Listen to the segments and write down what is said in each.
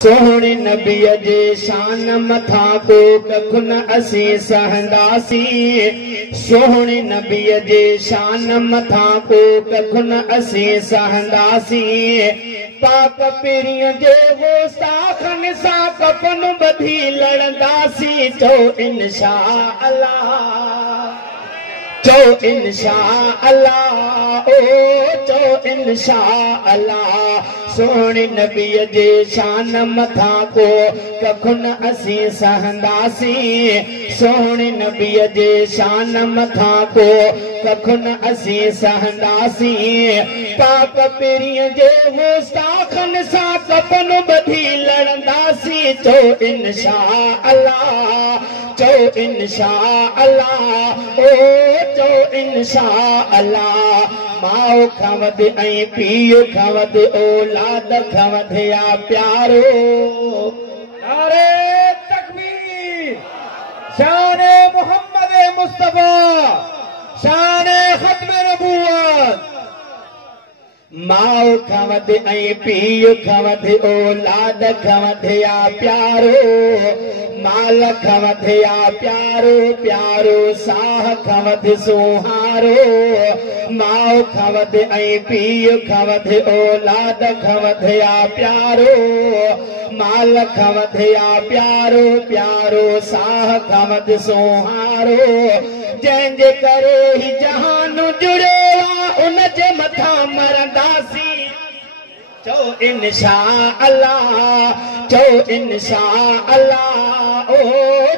सोहणे नबीअ जे शान मथा को कख न असी सहंदासी। सोहणे नबीअ जे शान मथा को कख न असी सहंदासी। पाक पीरीअ जे गुस्ताखन सां कफन बधी लड़ंदासी। चो इंशा अल्लाह, चो इंशा अल्लाह, ओ चो इंशा अल्लाह। सोहणे नबीअ जे शान मथा को कख न असी सहंदासी। सोहणे नबीअ जे शान मथा को कख न असी सहंदासी। पाक पीरीअ जे गुस्ताखन सां कफन बधी लड़ंदासी। चो इंशा अल्लाह, चो इंशा अल्लाह, ओ चो इंशा अल्लाह। माओ खां वध ऐं पीउ खां वध औलाद खां वध या प्यारो। नारे तकबीर, शान मोहम्मद मुस्तफा, शान खत्म नबूवत। माओ खां वध ऐं पीउ खां वध औलाद खां वध या प्यारो। माल खां वध या प्यारो, प्यारो साह खां वध सुहारो। माओ खां वध ऐं पीउ खां वध औलाद खां वध या प्यारो। माल खां वध या प्यारो, प्यारो साह खां वध सुहारो। जंहिंजे करे ही जहान जुड़ियो आहे उन जे मथां मरंदासी। चो इंशा अल्लाह, चो इंशा अल्लाह, ओ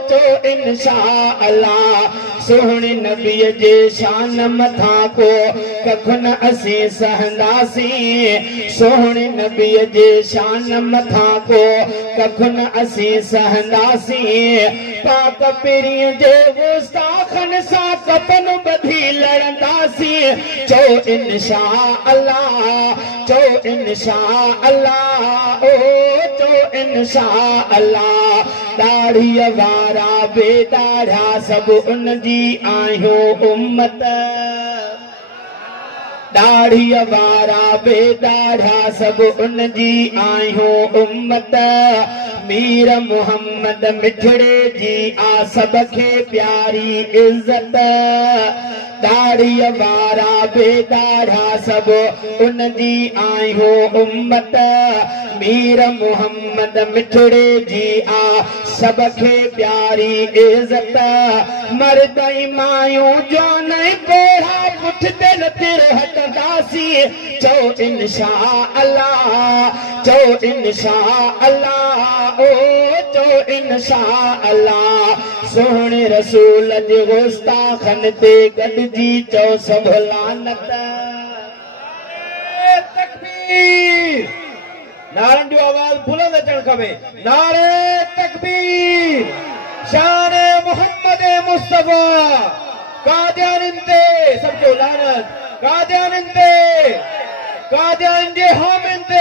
चो इंशा अल्लाह। सोहणे नबीअ जे शान मथा को कख न असी सहंदासी। सोहणे नबीअ जे शान मथा को कख न असी सहंदासी। पाक पीरीअ जे गुस्ताखन सां कफन बधी लड़ंदासी। चो इंशा अल्लाह, चो इंशा अल्लाह, ओ चो इंशा अल्लाह। दाढ़ीअ वारा बेदाढ़ा सभु उन जी आहियूं उम्मत। दाढ़ीअ वारा बेदाढ़ा सभु उन जी आहियूं उम्मत। मीर मोहम्मद मिठड़े जी आ सब खे प्यारी इज्जत। दाढ़ीअ वारा बेदाढ़ा सभु उन जी आहियूं उम्मत। मीर मोहम्मद मिठड़े जी आ सब खे प्यारी इज्जत। मर्द ऐं मायूं जवान ऐं बोढ़ा पुठिते न तिर हटंदासी। चो इंशा अल्लाह, चो इंशा अल्लाह, ओ चो इंशा अल्लाह। सोहणे रसूल जे गुस्ताखन ते गॾिजी चो सभु लानत। तकबीर, नारन जो आवाज बुलंद अचण खपे। नारे तकबीर, शान मोहम्मद मुस्तफा। कादियानिन ते सबको लानत, कादियानिन ते, कादियान जे हामिन ते।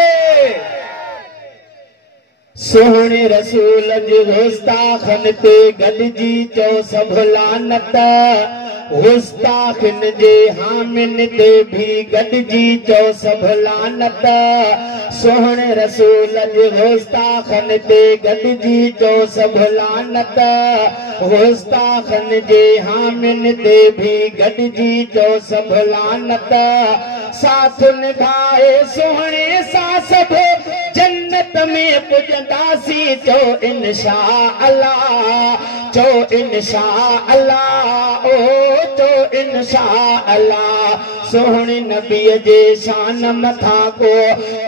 सोहणे रसूल जे गुस्ताखन ते गॾिजी चो सभु लानत। गुस्ताखन जे हामिन ते भी गॾिजी चो सभु लानत। सोहणे रसूल जे गुस्ताखन ते गॾिजी चो सभु लानत। गुस्ताखन जे हामिन ते भी गॾिजी चो सभु लानत। साथ निभाए सोहणे सां सभु जन्नत में पुॼंदासी। चो इंशा अल्लाह, चो इंशा अल्लाह, ओ चो इंशा अल्लाह। सोहणे नबीअ जे शान मथा को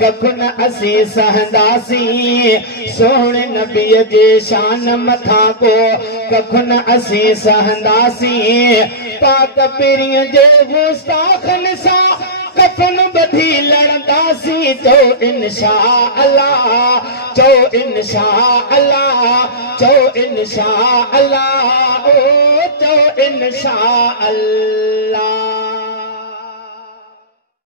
कख न असी सहंदासी। सोहणे नबीअ जे शान मथा को कख न असी सहंदासी। पाक पीरीअ जे गुस्ताखन सां कफन बधी लड़ंदासी। चो इंशा अल्लाह, चो इंशा अल्लाह, चो इंशा अल्लाह, ओ चो इंशा अल्लाह।